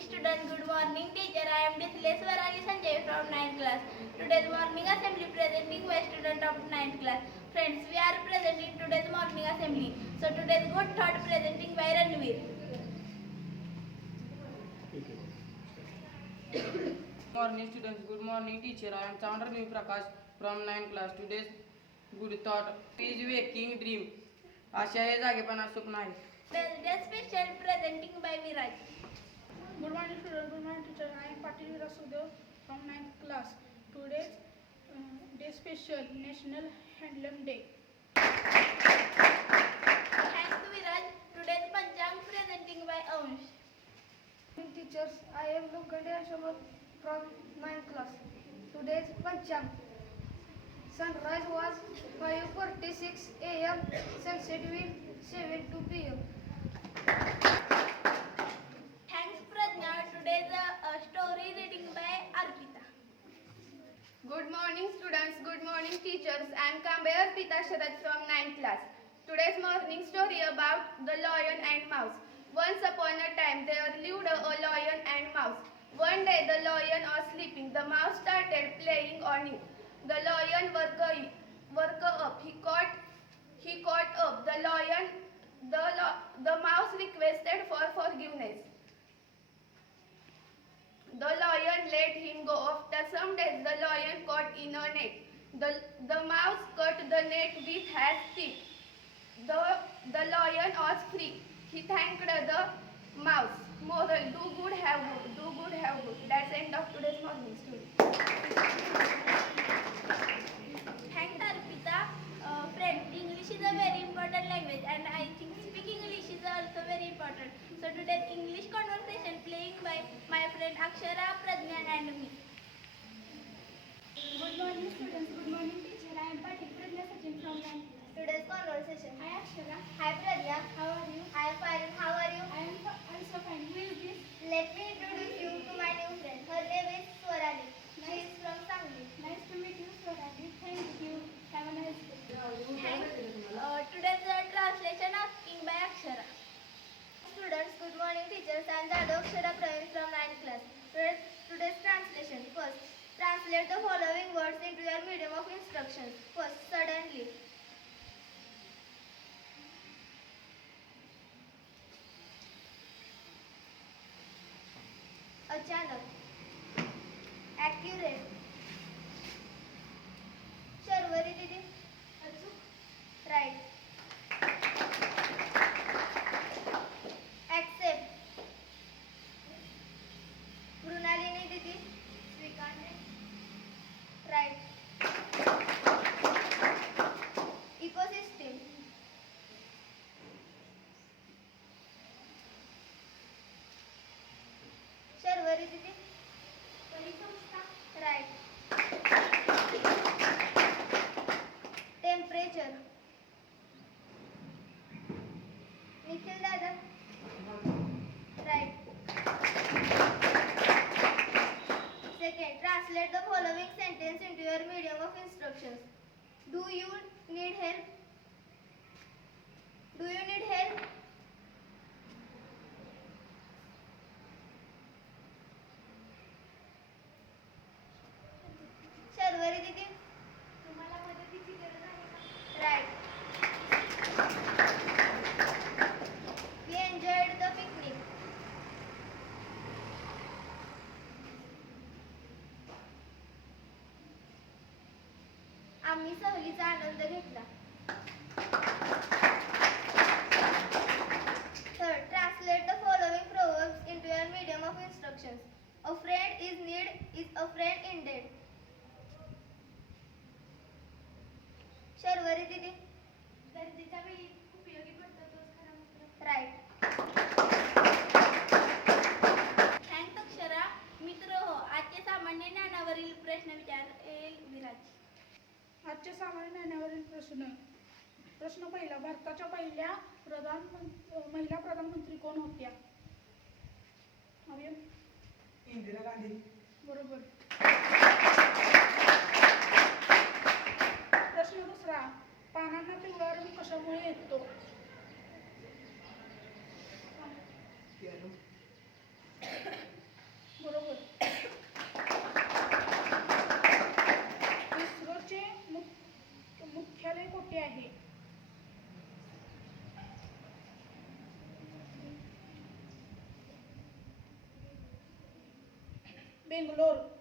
students. Good morning teacher. I am Disles Varali Sanjay from 9th class. Today's morning assembly presenting by student of 9th class. Friends, we are presenting today's morning assembly. So today's good thought presenting by Ranveer. Good morning students. Good morning teacher. I am Chandra New Prakash from 9th class. Today's good thought is waking dream. आशा हे जागेपणा स्वप्न आहे. Today's special presenting by Viraj. Good morning students, good morning teacher. I am Patil Viraj Sukhdev from 9th class. Today's day special National Handloom Day. Thanks to Viraj. Today's Panchang presenting by Ansh. Teachers, I am Lokande Ashamat from 9th class. Today's Panchang. Sunrise was 5:46 a.m. Sunset will 7:02 p.m. Thanks Pradnya. Today's story reading by Arpita. Good morning students, good morning teachers. I am Kambe Arpita Sharad from 9th class. Today's morning story about the lion and mouse. Once upon a time there lived a lion and mouse. One day the lion was sleeping. The mouse started playing on it. The lion woke up. He caught up. The mouse requested for forgiveness. The lion let him go. After some days, the lion caught in a net. The mouse cut the net with his teeth. The lion was free. He thanked the mouse. Moral: do good, have good. Do good, have good. That's the end of today's morning story. Thanks Arpita. Friends, English is a very important language and I think speaking English is also very important. So today's English conversation playing by my friend Akshara, Pradnya and me. Good morning students, good morning teacher. I am Patil Pradnya Sachin from 9th class. Today's conversation. Hi Akshara. Hi Pradnya. How are you? I am fine. How are you? I am also fine. Who is this? Let me introduce you to my new friend. Her name is Swarali. She is from Sangli. Nice to meet you, Swarali. Thank you. Have a nice day. Thanks. Today's translation asking by Akshara. Students, good morning teachers. I am Jadoo Akshara Praveen from 9th class. Today's translation. First, translate the following words into your medium of instructions. First, suddenly. अचानक. Accurate. Sharvari दीदी. Right. Accept. Mrinalini दीदी. स्वीकारणे. Right. Ecosystem. Sharvari दीदी. परिसंस्था. Right. Temperature. Nikhil दादा. Right. Second, translate the following sentence into your medium of instructions. Do you need help? Do you need help? Sharvari दीदी. तुम्हाला मदतीची गरज आहे का? Right. We enjoyed the picnic. आम्ही सहलीचा आनंद घेतला. Third, translate the following proverbs into your medium of instructions. A friend is need is a friend indeed. Sharvari दीदी. गरजेच्या वेळी उपयोगी पडतो तोच खरा मित्र. Right. थँक्स अक्षरा. मित्र हो, आजचे सामान्य ज्ञानावरील प्रश्न विचारेल विराज. आजच्या सामान्य ज्ञानावरील प्रश्न पहिला. भारताच्या पहिल्या महिला प्रधानमंत्री कोण होत्या? इंदिरा गांधी. बरोबर. प्रश्न दुसरा. पानांना पिवळा रंग कशामुळे येतो? पियानो. Bangalore.